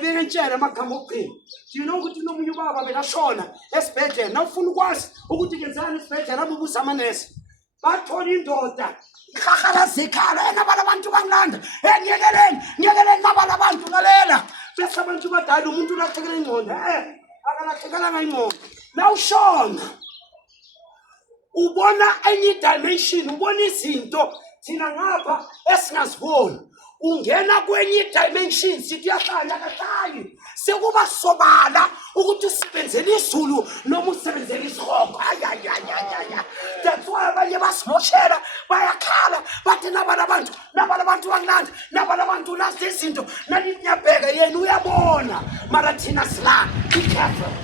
ngibeke ntshela amagama okuphila. Ngino ukuthi nomunye ubaba bekashona esibhedlela nawufuna ukwazi ukuthi kenzani esibhedlela abubuza amanesi. Bathola indoda ikhakhala zikhala enabala abantu bangilanda ngiyekeleni nabala abantu lalela bese abantu badala umuntu ulahlekela ingqondo akalahlekelanga ingqondo nawushona ubona enye dimension ubona izinto thina ngapha esingaziboni ungena kwenye dimension sithi yahlala kahlali sekuba sobala ukuthi usebenzele izulu noma usebenzele isihogo that's why abanye basimoshela bayakhala bathi nabala abantu bangilanda nabala abantu nazi izinto naninyabheka yena uyabona mara thina sila be careful